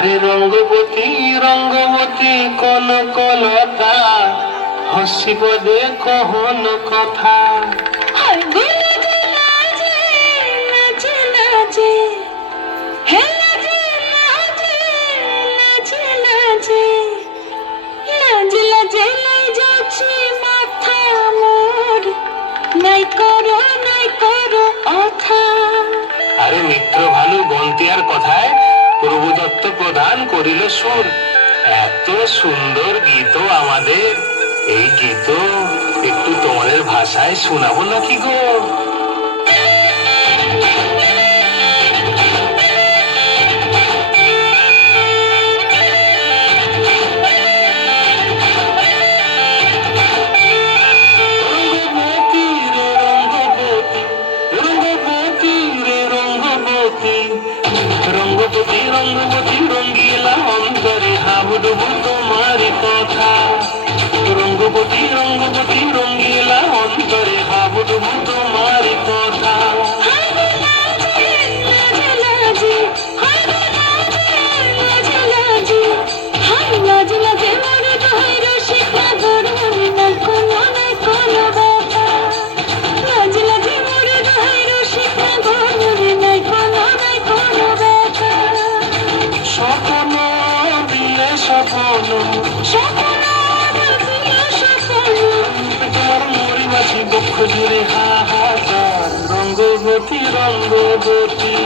আরে রঙ্গবতী রঙ্গবতী কনকলতা হসিব দে কহন কথা। আরে মিত্র ভালু বন্তিয়ার কথায় প্রভুদত্ত প্রদান করিল সুর। এত সুন্দর গীত আমাদের, এই গীত একটু তোমাদের ভাষায় শোনাবো নাকি গো? রঙ্গবতী রঙ্গবতী রঙ্গিলা অন্তরে হাবুডুবু তোমার কথা। রঙ্গবতী রঙ্গবতী রঙ্গিলা অন্তরে হাবুডুবু তোমার কথা। তোমার মরিবাসী বক্ষ জুড়ে হাহাকার। রঙ্গবতী রঙ্গবতী